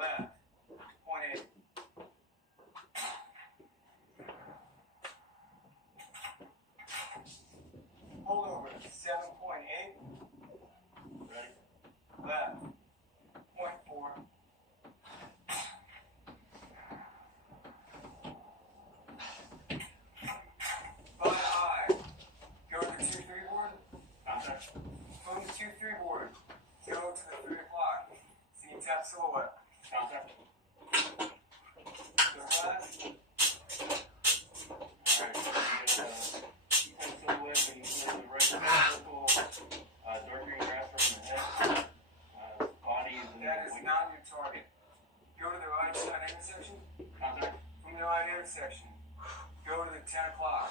left, 0.8. Hold over, 7.8. Ready? Left, 0.4. By eye, go to the 2-3 board. Contact. From the 2-3 board, go to the 3 o'clock. See tap silhouette. Contact. The last. Alright, silhouette and the right circle, dark green grass from the head. Body is in that is not your target. Go to the right side intersection. Contact. From the right intersection, go to the 10 o'clock.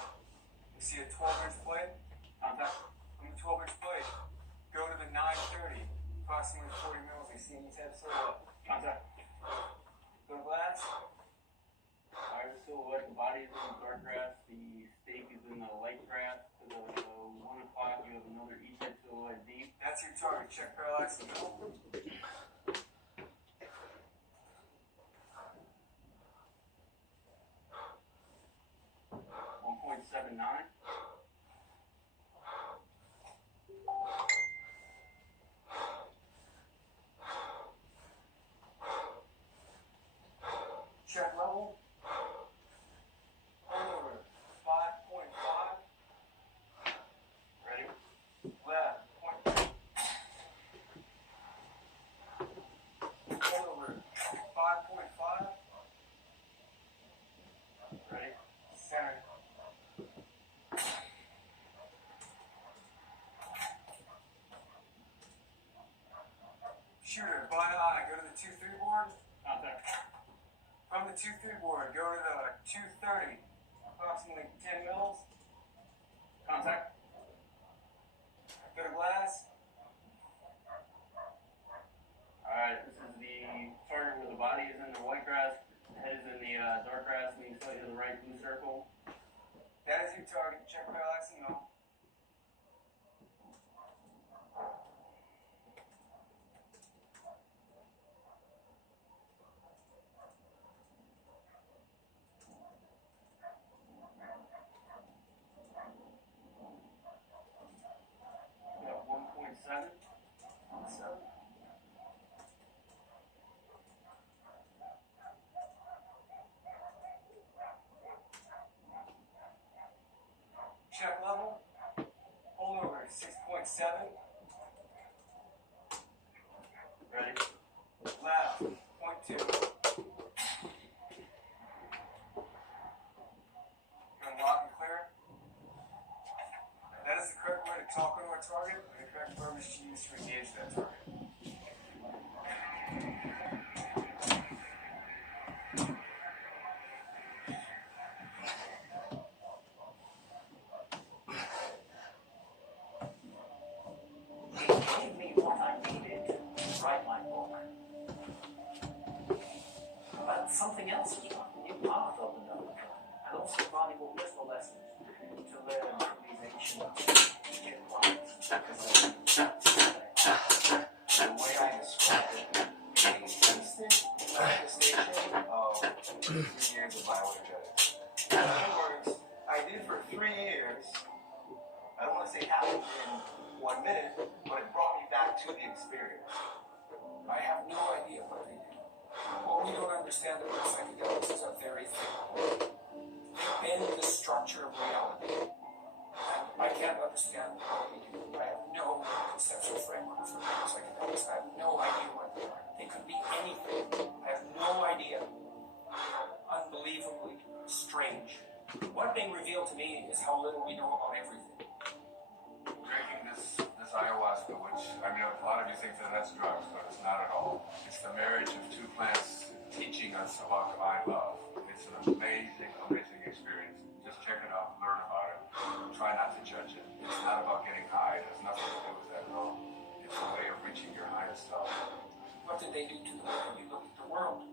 You see a 12-inch plate? Contact. From the 12-inch plate, go to the 930, approximately 40 mils. You see any tap silhouette? Contact. Go to glass. Alright, silhouette. The body is in the dark grass. The stake is in the light grass. To the 1 o'clock, you have another E-type silhouette deep. That's your target. Check parallax in the middle. 1.79. Check level. Over 5.5. Ready? Left. Over 5.5. Ready? Center. Shooter, by eye, go to the 2-3 board. Contact. From the 2-3 board, go to the 230, approximately 10 mils. Contact. Go to glass. Alright, this is the target where the body is in the white grass, the head is in the dark grass, meaning slightly to the right blue circle. That is your target. Check parallax and no. Check level. Hold over. 6.7. Ready? Left. 0.2. Going lock and clear. That is the correct way to talk on our target, and the correct verb is to use to engage that target. Something else is wrong. A new path opened up, and also valuable personal lessons to learn from these ancient Egyptian lines. The way I describe it, a instant manifestation of 3 years of bioenergetics. In other words, I did for 3 years. I don't want to say it happened in 1 minute, but it brought me back to the experience. I have no idea what they do. What we don't understand about psychedelics is a very thin line. They bend the structure of reality. And I can't understand what they do. I have no conceptual framework for psychedelics. I have no idea what they are. They could be anything. I have no idea. Unbelievably strange. One thing revealed to me is how little we know about everything. Drinking this ayahuasca, which, I mean, a lot of you think that that's drugs, but it's not at all. It's the marriage of 2 plants teaching us about divine love. It's an amazing, amazing experience. Just check it out, learn about it. Try not to judge it. It's not about getting high. It has nothing to do with that at all. It's a way of reaching your highest self. What did they do to the way we look at the world?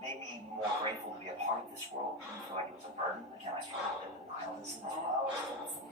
made me more grateful to be a part of this world. I didn't feel like it was a burden. Again, I struggled with nihilism as well.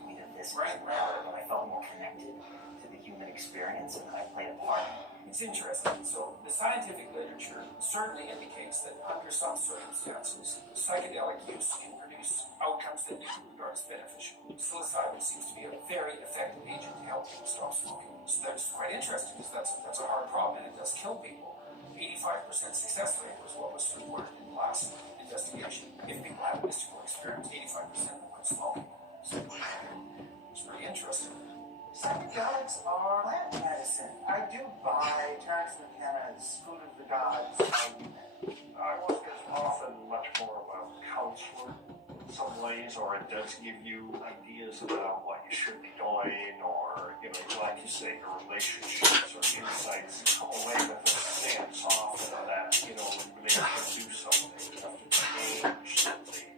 We did this, but I felt more connected to the human experience, and I played a part. It's interesting. So the scientific literature certainly indicates that under some circumstances, psychedelic use can produce outcomes that people regard as beneficial. Psilocybin seems to be a very effective agent to help people stop smoking. So that's quite interesting, because that's a hard problem, and it does kill people. 85% success rate was what was reported in the last investigation. If people have a mystical experience, 85% will quit smoking. So it's pretty interesting. Psychedelics are plant medicine. I do buy Terence McKenna's Food of the Gods argument. Ayahuasca is often much more of a counselor in some ways, or it does give you ideas about what you should be doing, or, like you say, your relationships or insights. A way with a stance often that, you really have to do something. You have to change something,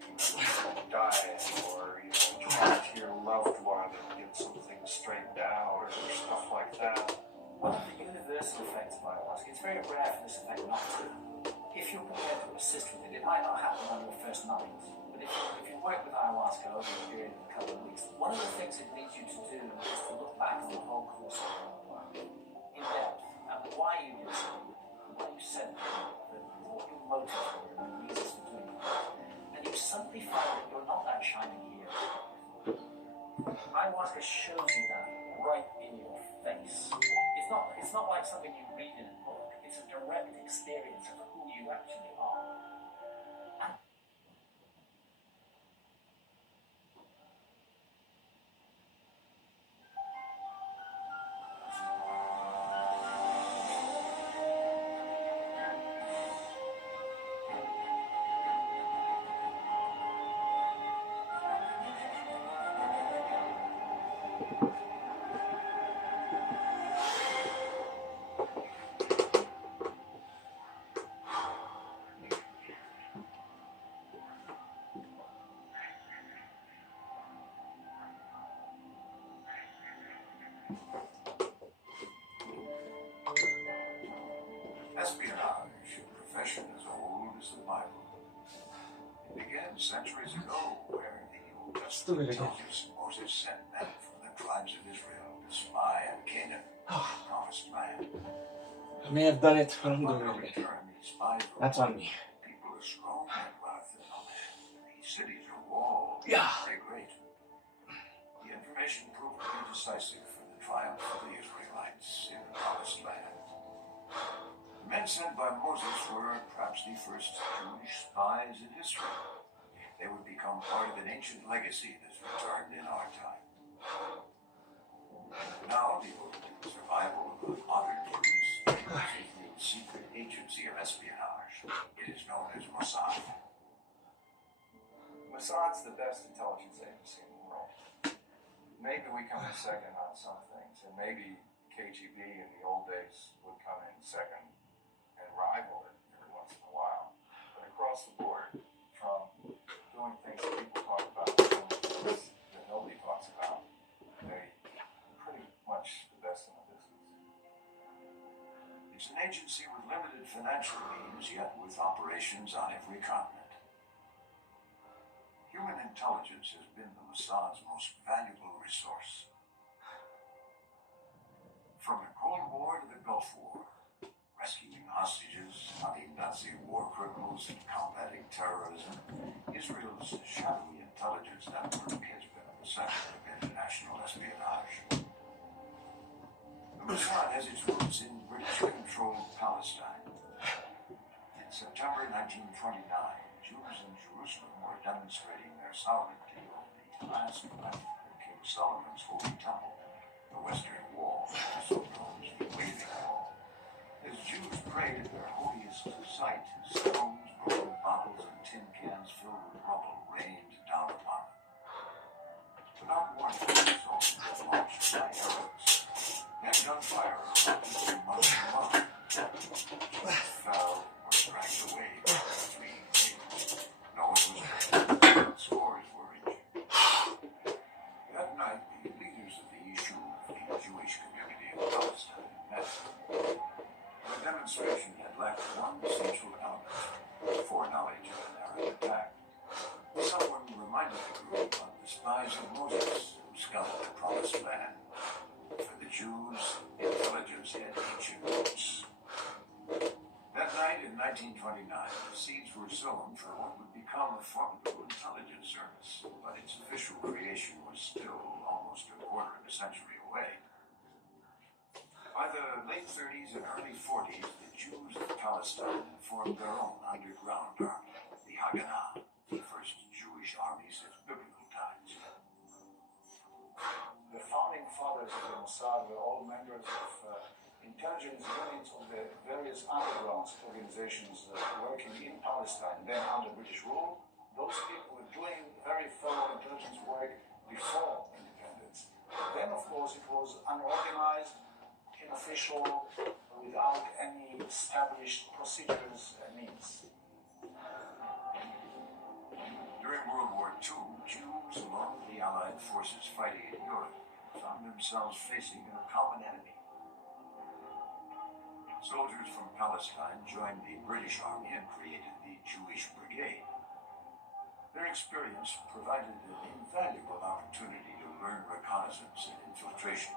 diet, or, talk to your loved one and get something straightened out, or stuff like that. One of the universal effects of ayahuasca, it's very rare for this effect not to. If you're prepared to persist with it, it might not happen on your first night. But if you work with ayahuasca over a period of a couple of weeks, one of the things it needs you to do is to look back on the whole course of your own life in depth, and why you did something, what you said, what your motives were, and the reasons for doing it. And you suddenly find that you're not that shining hero. Ayahuasca shows you that right in your face. It's not like something you read in a book. It's a direct experience of who you actually are. Espionage, a profession as old as the Bible. It began centuries ago, where the Old Testament tells us Moses sent men from the tribes of Israel to spy on Canaan, the promised land. I may have done it from the Upon their beginning. return, these spies were That's on me. people are strong and wealth in the land. These cities are walled, Yeah. very great. The information proved to be decisive for the triumph of the Israelites in the promised land. The men sent by Moses were perhaps the first Jewish spies in history. They would become part of an ancient legacy that's returned in our time. Now, devoted to the survival of the modern Jews, the secret agency of espionage. It is known as Mossad. Mossad's the best intelligence agency in the world. Maybe we come in second on some things, and maybe KGB in the old days would come in second and rival it every once in a while. But across the board, from doing things that people talk about to doing things that nobody talks about, they're pretty much the best in the business. It's an agency with limited financial means, yet with operations on every continent. Human intelligence has been the Mossad's most valuable resource. From the Cold War to the Gulf War, rescuing hostages, hunting Nazi war criminals, and combating terrorism, Israel's shadowy intelligence network has been at the center of international espionage. The Mossad has its roots in British-controlled Palestine. In September 1929, Jews in Jerusalem were demonstrating their sovereignty over the last relic of King Solomon's Holy Temple, the Western Wall, also known as the Wailing Wall. As Jews prayed at their holiest site, stones, broken bottles, and tin cans filled with rubble rained down upon them. Without warning, the assault was launched by Arabs. Then gunfire erupted from month to month. Jews fell or dragged away by the fleeing raiders. No one was hurt. Scores were injured. That night, the leaders of the Yishuv, the Jewish community of Palestine, met. The demonstration had lacked one essential element: In 1929, the seeds were sown for what would become a formidable intelligence service, but its official creation was still almost a quarter of a century away. By the late 30s and early 40s, the Jews of Palestine formed their own underground army, the Haganah, the first Jewish army since biblical times. The founding fathers of the Mossad were all members of intelligence units of the various underground organizations working in Palestine, then under British rule. Those people were doing very thorough intelligence work before independence. Then, of course, it was unorganized, unofficial, without any established procedures and means. During World War II, Jews, along with the Allied forces fighting in Europe, found themselves facing a common enemy. Soldiers from Palestine joined the British Army and created the Jewish Brigade. Their experience provided an invaluable opportunity to learn reconnaissance and infiltration.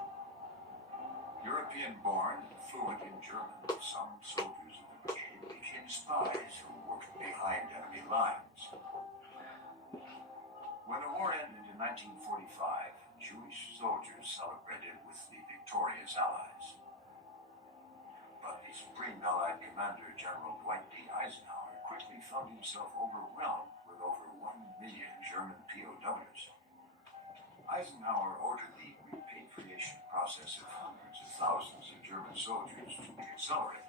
European-born and fluent in German, some soldiers of the brigade became spies who worked behind enemy lines. When the war ended in 1945, Jewish soldiers celebrated with the victorious Allies. But the Supreme Allied Commander, General Dwight D. Eisenhower, quickly found himself overwhelmed with over 1 million German POWs. Eisenhower ordered the repatriation process of hundreds of thousands of German soldiers to be accelerated.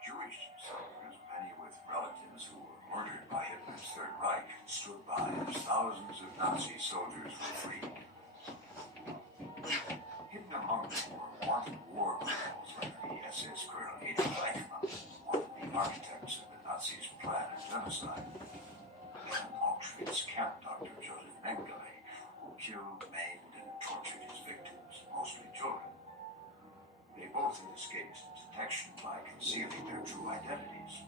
Jewish soldiers, many with relatives who were murdered by Hitler's Third Reich, stood by as thousands of Nazi soldiers were freed. Hidden among them were wanted war criminals like the SS Colonel Adolf Eichmann, one of the architects of the Nazis' plan of genocide, and Auschwitz camp doctor Joseph Mengele, who killed, maimed, and tortured his victims, mostly children. They both had escaped detection by concealing their true identities.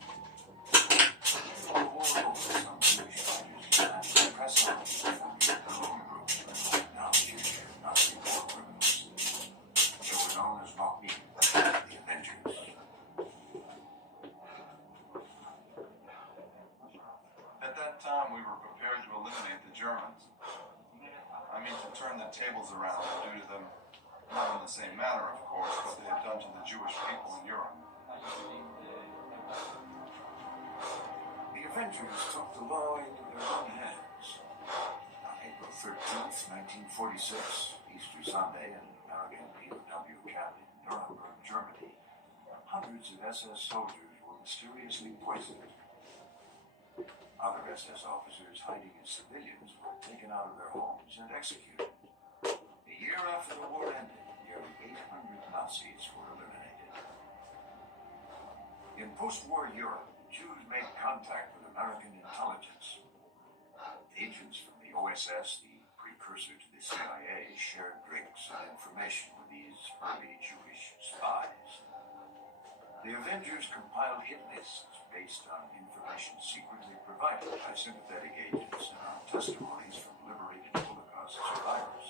Before the war over, some Jewish fighters began to press on to form their own group, now future Nazi war criminals. They were known as Mockney, the Avengers. At that time, we were prepared to eliminate the Germans. I mean, to turn the tables around and do to them, not in the same manner, of course, what they had done to the Jewish people in Europe. The Avengers took the law into their own hands. On April 13th, 1946, Easter Sunday, in an American POW camp in Nuremberg, Germany, hundreds of SS soldiers were mysteriously poisoned. Other SS officers hiding as civilians were taken out of their homes and executed. A year after the war ended, nearly 800 Nazis were eliminated. In post-war Europe, Jews made contact with American intelligence. Agents from the OSS, the precursor to the CIA, shared drinks and information with these early Jewish spies. The Avengers compiled hit lists based on information secretly provided by sympathetic agents and on testimonies from liberated Holocaust survivors.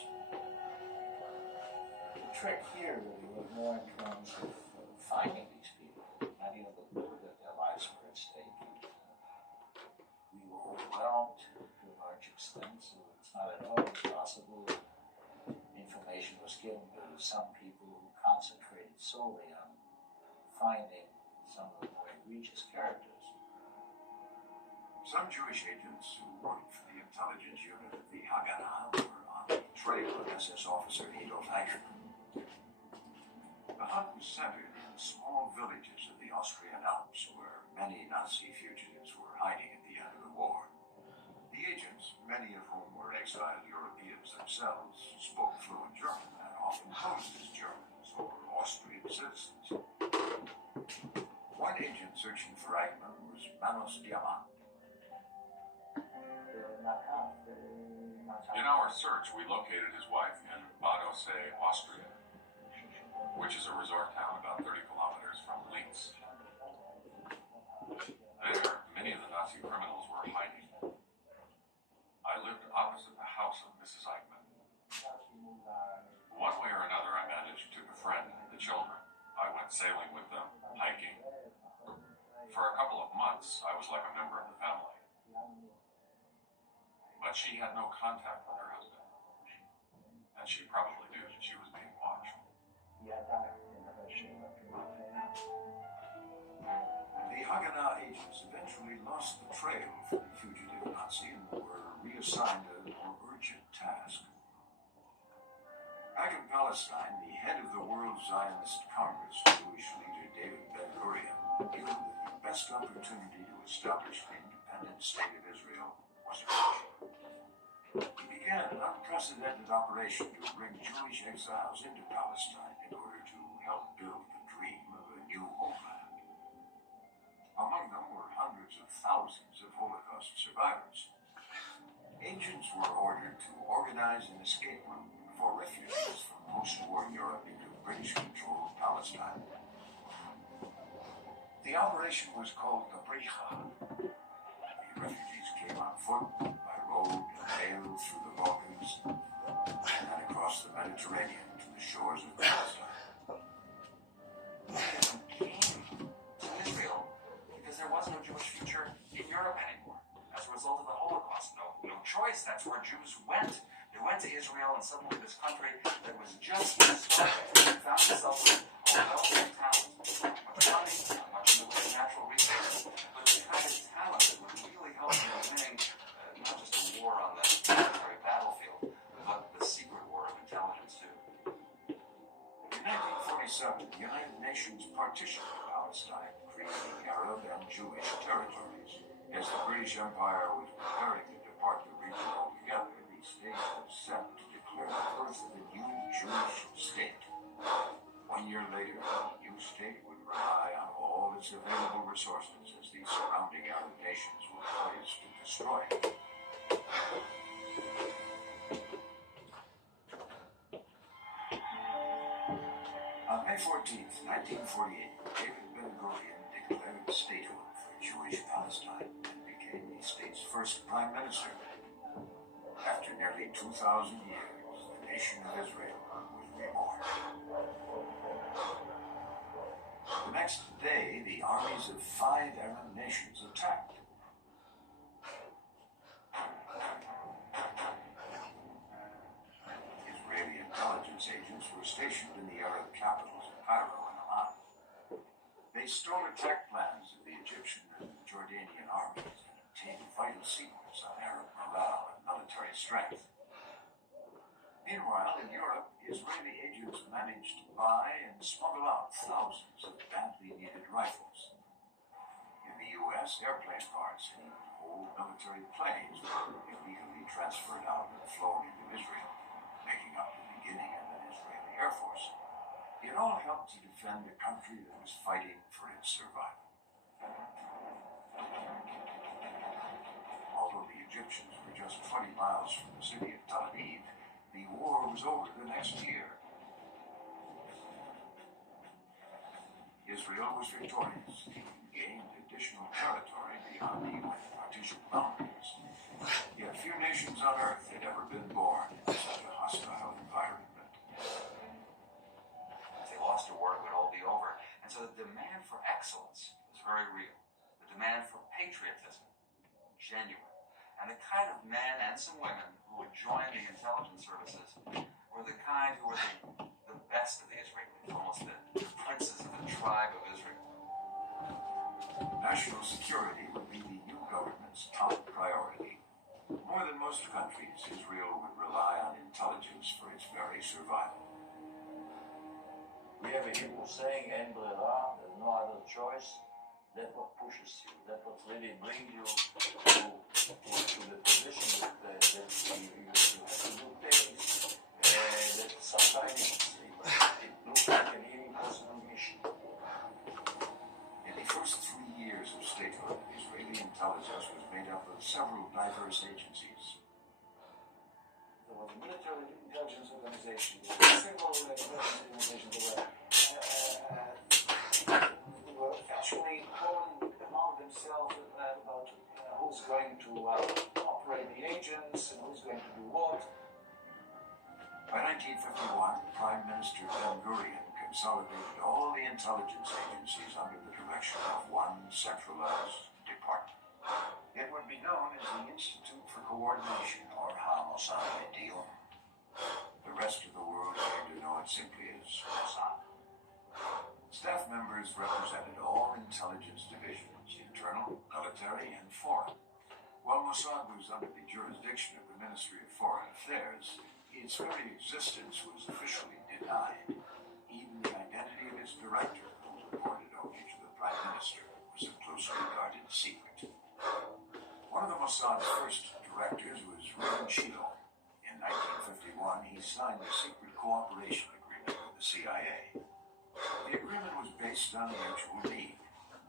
The trick here really was more in terms of finding these people. Many of them knew that their lives were at stake. We were overwhelmed to a large extent, so it's not at all impossible. Information was given to some people who concentrated solely on finding some of the more egregious characters. Some Jewish agents who worked for the intelligence unit of the Haganah were on the trail of SS officer Adolf Eichmann. The hunt was centered in small villages of the Austrian Alps where many Nazi fugitives were hiding at the end of the war. The agents, many of whom were exiled Europeans themselves, spoke fluent German and often posed as Germans or Austrian citizens. One agent searching for Eichmann was Manos Diamant. In our search, we located his wife in Bad Aussee, Austria, which is a resort town about 30 kilometers from Linz. There, many of the Nazi criminals were hiding. I lived opposite the house of Mrs. Eichmann. One way or another, I managed to befriend the children. I went sailing with them, hiking, sense, I was like a member of the family. But she had no contact with her husband. And she probably knew that she was being watched. The Haganah agents eventually lost the trail for the fugitive Nazi and were reassigned a more urgent task. Back in Palestine, the head of the World Zionist Congress, Jewish leader David Ben-Gurion, knew that the best opportunity to establish an independent state of Israel was approaching. He began an unprecedented operation to bring Jewish exiles into Palestine in order to help build the dream of a new homeland. Among them were hundreds of thousands of Holocaust survivors. Agents were ordered to organize an escape route for refugees from post-war Europe into British-controlled Palestine. The operation was called the Bricha. The refugees came on foot, by road, and rail through the Balkans, and across the Mediterranean to the shores of Palestine. Came to Israel because there was no Jewish future in Europe anymore. As a result of the Holocaust, no choice. That's where Jews went. They went to Israel, and suddenly this country that was just started found itself with a wealth of talent. Much money, not much in the way of natural resources, but the kind of talent that would really help in winning not just a war on the military battlefield, but the secret war of intelligence too. In 1947, the United Nations partitioned Palestine, creating Arab and Jewish territories. As the British Empire was preparing to depart the region altogether, the state was set to declare the birth of a new Jewish state. 1 year later, the new state would rely on all its available resources as the surrounding Arab nations were poised to destroy it. On May 14, 1948, David Ben-Gurion declared statehood for Jewish Palestine and became the state's first prime minister. After nearly 2,000 years, the nation of Israel was reborn. The next day, the armies of 5 Arab nations attacked. Israeli intelligence agents were stationed in the Arab capitals of Cairo and Amman. They stole attack plans of the Egyptian and Jordanian armies and obtained vital secrets on Arab morale and military strength. Meanwhile, in Europe, Israeli agents managed to buy and smuggle out thousands of badly needed rifles. In the U.S., airplane parts and even whole military planes were illegally transferred out and flown into Israel, making up the beginning of an Israeli Air Force. It all helped to defend a country that was fighting for its survival. Although the Egyptians were just 20 miles from the city of Tel Aviv, the war was over the next year. Israel was victorious and gained additional territory beyond the UN partition boundaries. Yet few nations on earth had ever been born in such a hostile environment. If they lost a war, it would all be over. And so the demand for excellence was very real. The demand for patriotism, genuine. And the kind of men and some women who would join the intelligence services were the kind who were the best of the Israelis, almost the princes of the tribe of Israel. National security would be the new government's top priority. More than most countries, Israel would rely on intelligence for its very survival. We have a Hebrew saying, "En brera," there's no other choice. That's what pushes you. That's what really brings you to the position that you have to do things that sometimes it looks like an impossible mission. In the first 3 years of statehood, Israeli intelligence was made up of several diverse agencies. There was a military intelligence organization, there were several intelligence organizations that were actually calling among themselves about who's going to operate the agents and who's going to do what. By 1951, Prime Minister Ben-Gurion consolidated all the intelligence agencies under the direction of one centralized department. It would be known as the Institute for Coordination, or Mossad deal. The rest of the world came to know it simply as Mossad. Staff members represented all intelligence divisions, internal, military, and foreign. While Mossad was under the jurisdiction of the Ministry of Foreign Affairs, its very existence was officially denied. Even the identity of its director, who reported only to the Prime Minister, was a closely guarded secret. One of the Mossad's first directors was Reuben Shiloh. In 1951, he signed a secret cooperation agreement with the CIA. The agreement was based on mutual need.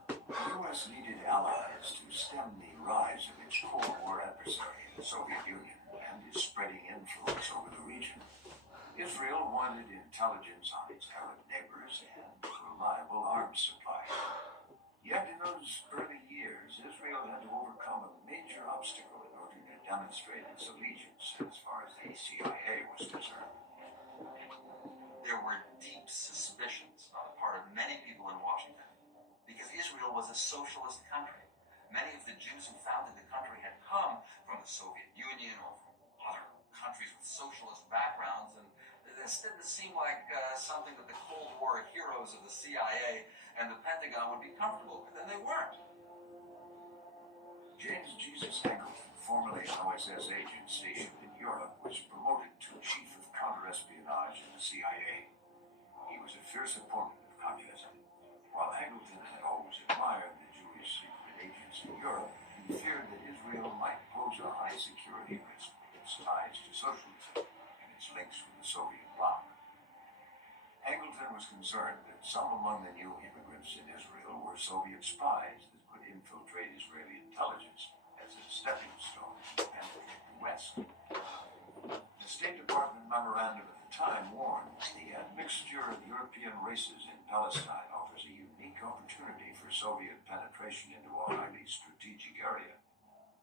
The U.S. needed allies to stem the rise of its Cold War adversary, the Soviet Union, and its spreading influence over the region. Israel wanted intelligence on its Arab neighbors and reliable arms supply. Yet in those early years, Israel had to overcome a major obstacle in order to demonstrate its allegiance as far as the CIA was concerned. There were deep suspicions on the part of many people in Washington because Israel was a socialist country. Many of the Jews who founded the country had come from the Soviet Union or from other countries with socialist backgrounds, and this didn't seem like something that the Cold War heroes of the CIA and the Pentagon would be comfortable with, and they weren't. James Jesus Angleton, formerly an OSS agent stationed in Europe, was promoted to chief of counterespionage in the CIA. He was a fierce opponent of communism. While Angleton had always admired the Jewish secret agents in Europe, he feared that Israel might pose a high security risk with its ties to socialism and its links with the Soviet bloc. Angleton was concerned that some among the new immigrants in Israel were Soviet spies that could infiltrate Israeli intelligence as a stepping stone to penetrate the West. The State Department memorandum at the time warned the admixture of European races in Palestine offers a unique opportunity for Soviet penetration into a highly strategic area.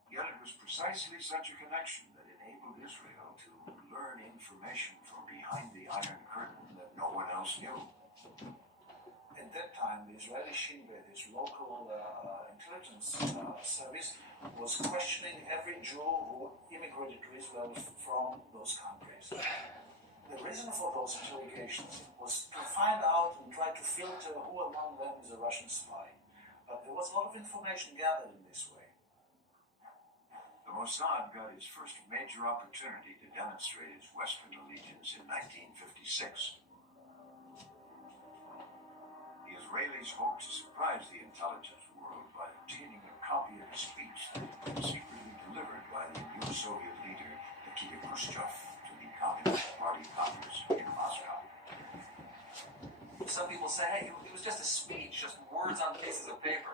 Yet it was precisely such a connection that enabled Israel to learn information from behind the Iron Curtain that no one else knew. At that time, the Israeli Shin Bet, its local intelligence service, was questioning every Jew who immigrated to Israel from those countries. The reason for those interrogations was to find out and try to filter who among them is a Russian spy. But there was a lot of information gathered in this way. The Mossad got its first major opportunity to demonstrate its Western allegiance in 1956. The Israelis hoped to surprise the intelligence world by obtaining a copy of a speech that had been secretly delivered by the new Soviet leader, Nikita Khrushchev, to the Communist Party Congress in Moscow. Some people say, hey, it was just a speech, just words on pieces of paper.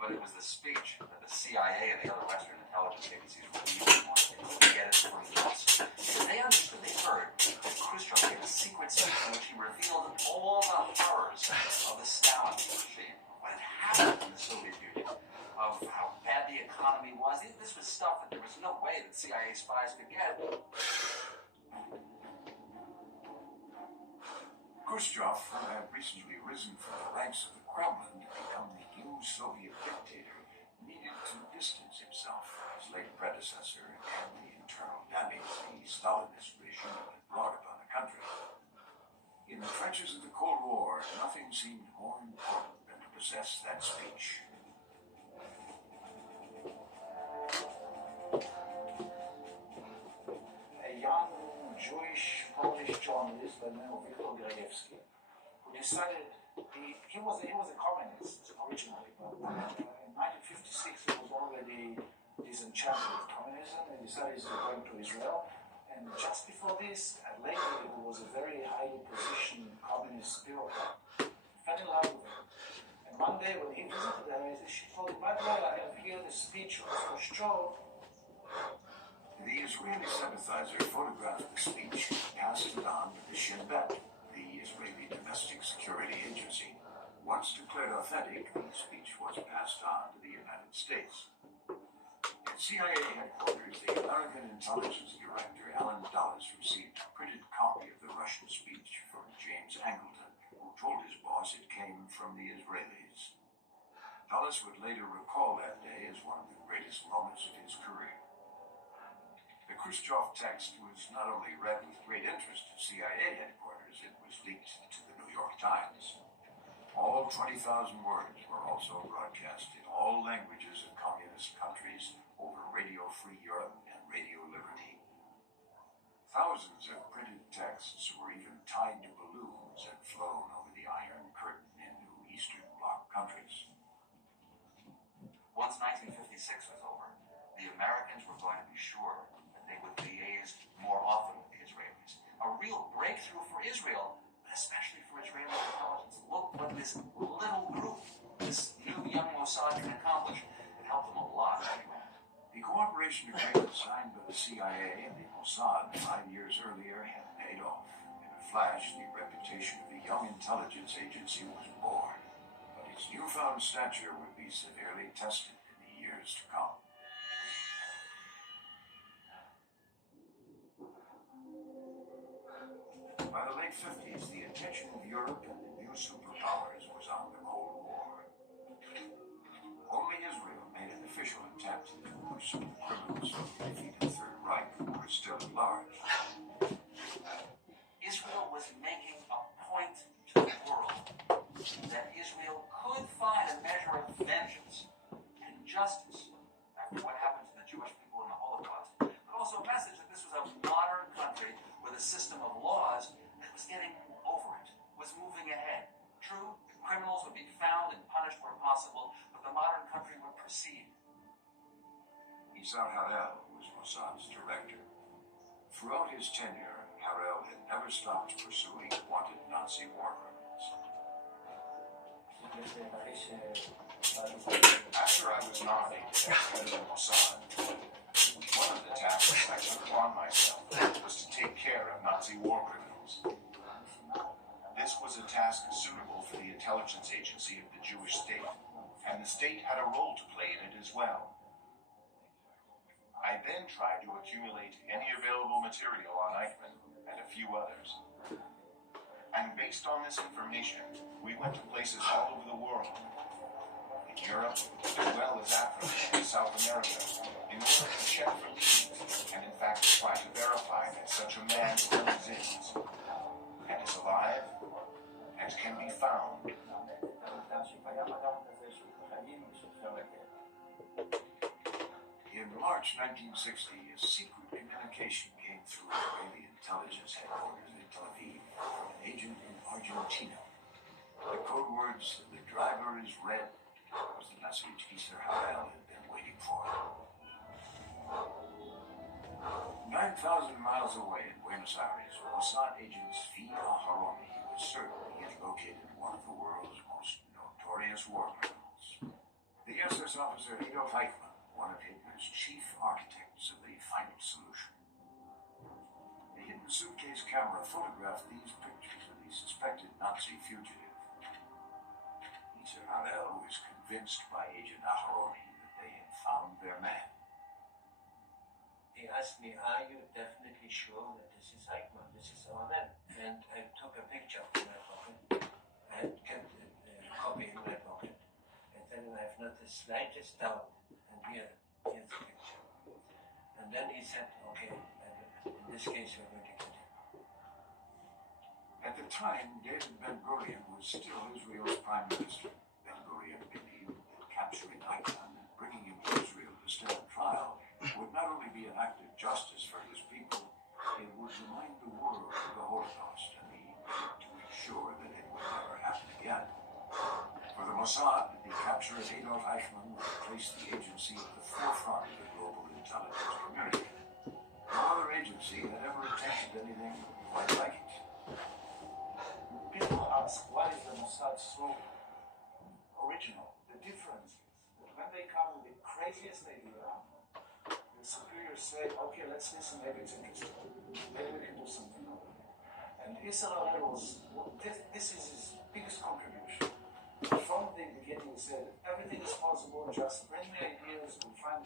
But it was the speech that the CIA and the other Western intelligence agencies really wanted to get it from us. Because they understood, they heard that Khrushchev gave a secret speech in which he revealed all the horrors of the Stalin regime, what had happened in the Soviet Union, of how bad the economy was. This was stuff that there was no way that CIA spies could get. Khrushchev, who had recently risen from the ranks of the Kremlin to become the new Soviet dictator, needed to distance himself from his late predecessor and the internal damage the Stalinist regime had brought upon the country. In the trenches of the Cold War, nothing seemed more important than to possess that speech. A young Jewish Polish journalist by the name of Victor Grajewski, who decided he was a communist originally, but in 1956 he was already disenchanted with communism and decided he's going to Israel. And just before this, later he was a very highly positioned communist bureaucrat, fell in love with her. And one day when he visited her, she told him, by the way, I have here the speech of Khrushchev. The Israeli sympathizer photographed the speech and passed it on to the Shin Bet, the Israeli Domestic Security Agency. Once declared authentic, the speech was passed on to the United States. At CIA headquarters, the American intelligence director, Alan Dulles, received a printed copy of the Russian speech from James Angleton, who told his boss it came from the Israelis. Dulles would later recall that day as one of the greatest moments of his career. The Khrushchev text was not only read with great interest at CIA headquarters, it was leaked to the New York Times. All 20,000 words were also broadcast in all languages of communist countries over Radio Free Europe and Radio Liberty. Thousands of printed texts were even tied to balloons and flown over the Iron Curtain into Eastern Bloc countries. Once 1956 was over, the Americans were going to be sure that they would liaise more often with the Israelis. A real breakthrough for Israel, but especially for Israeli intelligence. Look what this little group, this new young Mossad can accomplish. It helped them a lot anyway. The cooperation agreement signed by the CIA and the Mossad 5 years earlier had paid off. In a flash, the reputation of the young intelligence agency was born. But its newfound stature would be severely tested in the years to come. By the late 50s, the attention of Europe and the new superpowers was on the Cold War. Only Israel made an official attempt to pursue the criminals of the defeated Third Reich, who were still at large. Israel was making a point to the world that Israel could find a measure of vengeance and justice after what happened to the Jewish people in the Holocaust, but also a message that this was a modern country with a system of laws that was getting over it, was moving ahead. True, criminals would be found and punished where possible, but the modern country would proceed. Isaac Harel was Mossad's director. Throughout his tenure, Harel had never stopped pursuing wanted Nazi war criminals. After I was nominated as head of the Mossad, one of the tasks I took upon myself was to take care of Nazi war criminals. This was a task suitable for the intelligence agency of the Jewish state, and the state had a role to play in it as well. I then tried to accumulate any available material on Eichmann and a few others. And based on this information, we went to places all over the world, in Europe, as well as Africa and South America, in order to check for leads, and in fact try to verify that such a man still exists, and is alive, and can be found. In March 1960, a secret communication came through Israeli intelligence headquarters in Tel Aviv from an agent in Argentina. The code words, "The driver is red," was the message Isaac Harel had been waiting for. 9,000 miles away in Buenos Aires, Mossad agent Zvi Aharoni was certain he had located one of the world's most notorious war criminals. The SS officer Adolf Eichmann, one of Hitler's chief architects of the final solution. The hidden suitcase camera photographed these pictures of the suspected Nazi fugitive. Isaac Harel was convinced by Agent Aharoni that they had found their man. He asked me, "Are you definitely sure that this is Eichmann? This is our man?" And I took a picture in my pocket. I had kept a copy in my pocket. And then I have not the slightest doubt. And here's the picture. And then he said, "Okay, in this case we're going to get him." At the time, David Ben-Gurion was still Israel's prime minister. Ben-Gurion believed that capturing Eichmann and bringing him to Israel to stand trial would not only be an act of justice for his people, it would remind the world of the Holocaust and the need to ensure that it would never happen again. For the Mossad, the capture of Adolf Eichmann would place the agency at the forefront of the global intelligence community. No other agency had ever attempted anything quite like it. People ask, why is the Mossad so original? The difference is that when they come with the craziest idea, the superiors say, "Okay, let's listen, maybe it's interesting. Maybe we can do something about it." And Israel was, this is his biggest contribution. From the beginning, he said, "Everything is possible, just bring me ideas, we'll find